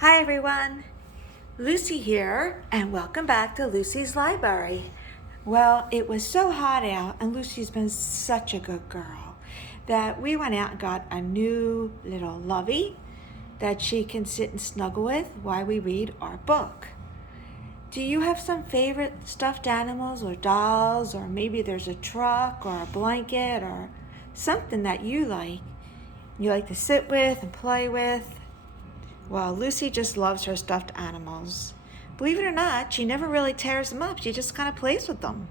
Hi everyone, Lucy here, and welcome back to Lucy's Library. Well, it was so hot out, and Lucy's been such a good girl that we went out and got a new little lovey that she can sit and snuggle with while we read our book. Do you have some favorite stuffed animals or dolls, or maybe there's a truck or a blanket or something that you like to sit with and play with? Well, Lucy just loves her stuffed animals. Believe it or not, she never really tears them up. She just kind of plays with them.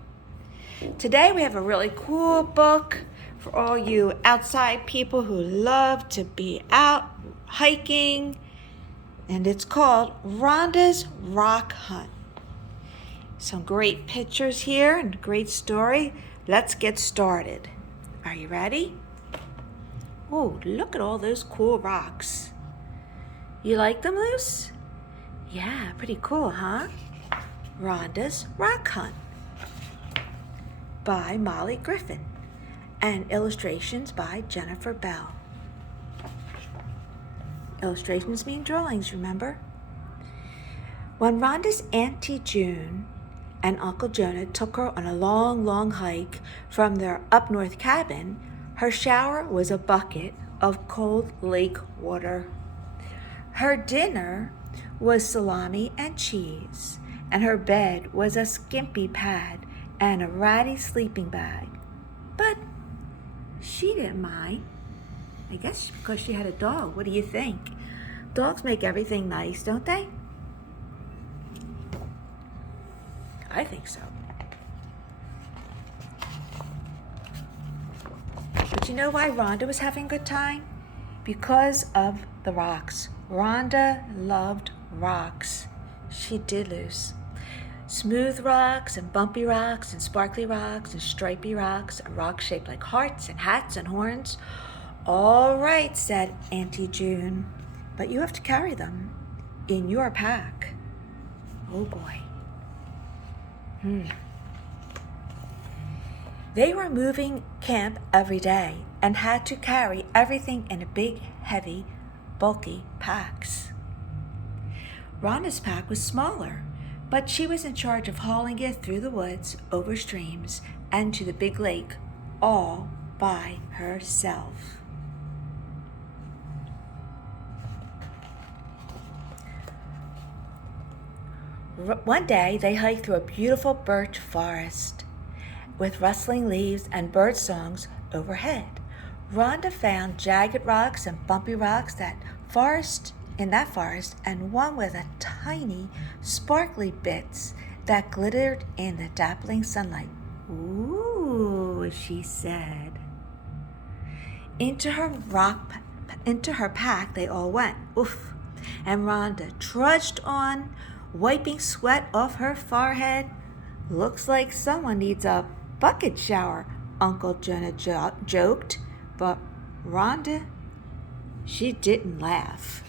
Today we have a really cool book for all you outside people who love to be out hiking, and it's called Rhonda's Rock Hunt. Some great pictures here and a great story. Let's get started. Are you ready? Oh, look at all those cool rocks. You like them, Luce? Yeah, pretty cool, huh? Rhonda's Rock Hunt by Molly Griffin and illustrations by Jennifer Bell. Illustrations mean drawings, remember? When Rhonda's Auntie June and Uncle Jonah took her on a long hike from their up north cabin, her shower was a bucket of cold lake water. Her dinner was salami and cheese, and her bed was a skimpy pad and a ratty sleeping bag. But she didn't mind. I guess because she had a dog. What do you think? Dogs make everything nice, don't they? I think so. But you know why Rhonda was having a good time? Because of the rocks. Rhonda loved rocks. She did, Luce. Smooth rocks and bumpy rocks and sparkly rocks and stripy rocks and rocks shaped like hearts and hats and horns. All right, said Auntie June, but you have to carry them in your pack. Oh boy. They were moving camp every day and had to carry everything in a big, heavy, bulky packs. Rhonda's pack was smaller, but she was in charge of hauling it through the woods, over streams, and to the big lake, all by herself. One day, they hiked through a beautiful birch forest with rustling leaves and bird songs overhead. Rhonda found jagged rocks and bumpy rocks in that forest, and one with a tiny, sparkly bits that glittered in the dappling sunlight. Ooh, she said. Into her pack they all went. Oof. And Rhonda trudged on, wiping sweat off her forehead. Looks like someone needs a bucket shower, Uncle Jonah joked, but Rhonda, she didn't laugh.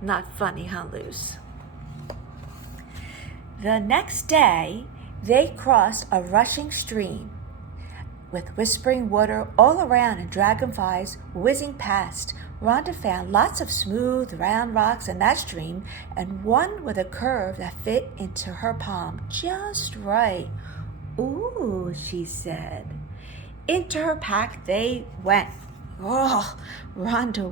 Not funny, huh, Luce? The next day, they crossed a rushing stream with whispering water all around and dragonflies whizzing past. Rhonda found lots of smooth, round rocks in that stream and one with a curve that fit into her palm just right. Ooh, she said. Into her pack they went. Oh, Rhonda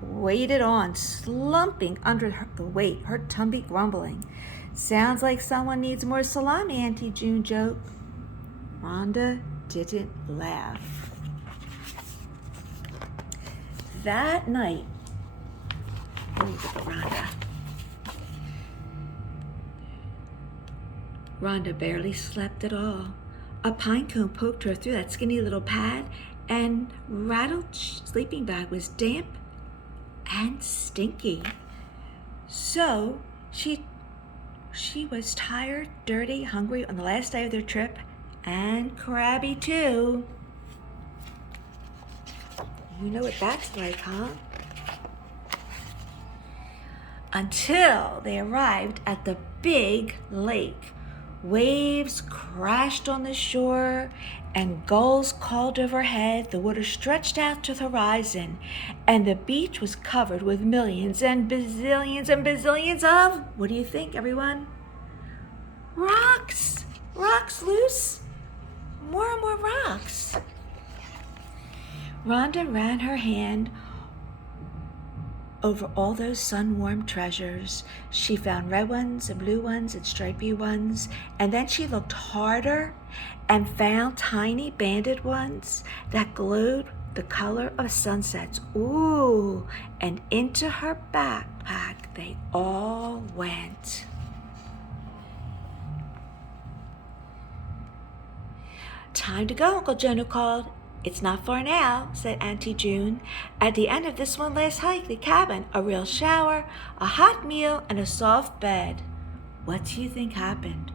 waded on, slumping under the weight, her tummy grumbling. Sounds like someone needs more salami, Auntie June joked. Rhonda didn't laugh. That night, Rhonda barely slept at all. A pine cone poked her through that skinny little pad, and rattled sleeping bag was damp and stinky. So she was tired, dirty, hungry on the last day of their trip, and crabby too. You know what that's like, huh? Until they arrived at the big lake. Waves crashed on the shore, and gulls called overhead. The water stretched out to the horizon, and the beach was covered with millions and bazillions of, what do you think, everyone? Rocks! Rocks loose! More and more rocks. Rhonda ran her hand over all those sun-warmed treasures. She found red ones and blue ones and stripy ones, and then she looked harder and found tiny banded ones that glowed the color of sunsets. Ooh, and into her backpack they all went. Time to go, Uncle Jonah called. It's not far now, said Auntie June. At the end of this one last hike, the cabin, a real shower, a hot meal, and a soft bed. What do you think happened?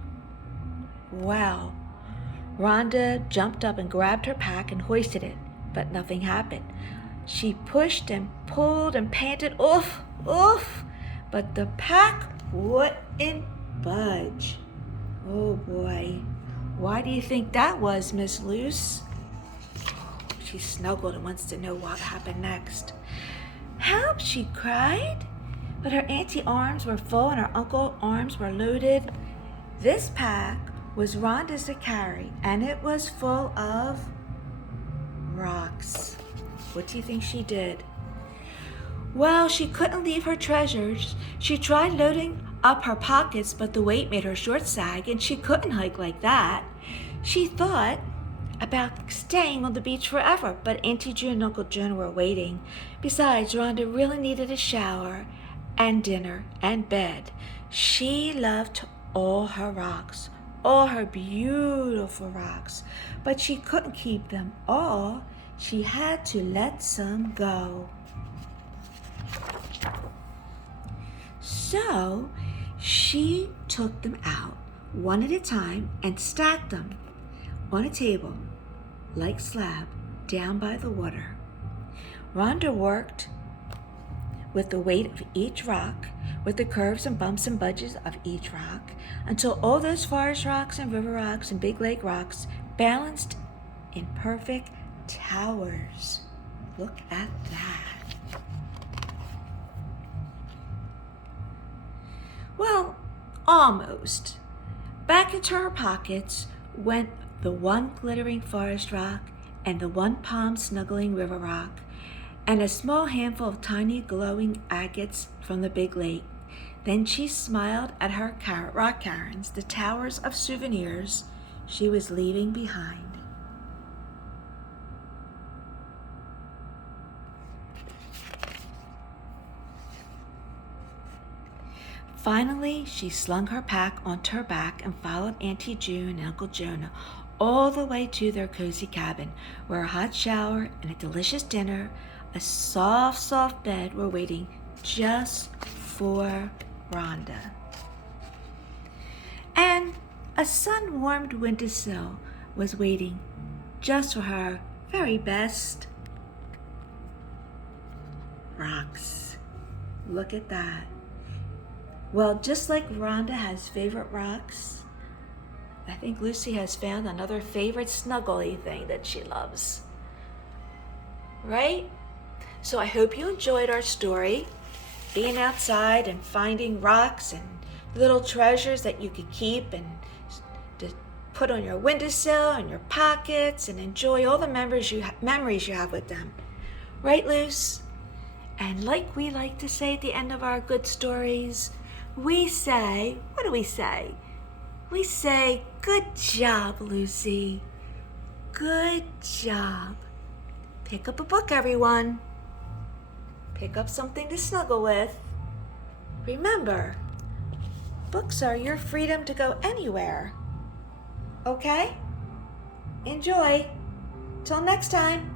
Well, Rhonda jumped up and grabbed her pack and hoisted it, but nothing happened. She pushed and pulled and panted, oof, oof, but the pack wouldn't budge. Oh boy, why do you think that was, Miss Luce? She snuggled and wants to know what happened next. Help, she cried. But her auntie arms were full and her uncle arms were loaded. This pack was Rhonda's to carry, and it was full of rocks. What do you think she did? Well, she couldn't leave her treasures. She tried loading up her pockets, but the weight made her shorts sag, and she couldn't hike like that. She thought about staying on the beach forever, but Auntie June and Uncle Jonah were waiting. Besides, Rhonda really needed a shower and dinner and bed. She loved all her rocks, all her beautiful rocks, but she couldn't keep them all. She had to let some go. So she took them out one at a time and stacked them on a table, like slab, down by the water. Rhonda worked with the weight of each rock, with the curves and bumps and budges of each rock, until all those forest rocks and river rocks and big lake rocks balanced in perfect towers. Look at that. Well, almost. Back into her pockets went the one glittering forest rock and the one palm snuggling river rock, and a small handful of tiny glowing agates from the big lake. Then she smiled at her rock cairns, the towers of souvenirs she was leaving behind. Finally, she slung her pack onto her back and followed Auntie June and Uncle Jonah all the way to their cozy cabin, where a hot shower and a delicious dinner, a soft bed were waiting just for Rhonda. And a sun-warmed windowsill was waiting just for her very best rocks. Look at that. Well, just like Rhonda has favorite rocks, I think Lucy has found another favorite snuggly thing that she loves. Right? So I hope you enjoyed our story, being outside and finding rocks and little treasures that you could keep and to put on your windowsill and your pockets and enjoy all the memories you have with them. Right, Luce? And like we like to say at the end of our good stories, we say, what do we say? We say, good job, Lucy. Good job. Pick up a book, everyone. Pick up something to snuggle with. Remember, books are your freedom to go anywhere. Okay? Enjoy. Till next time.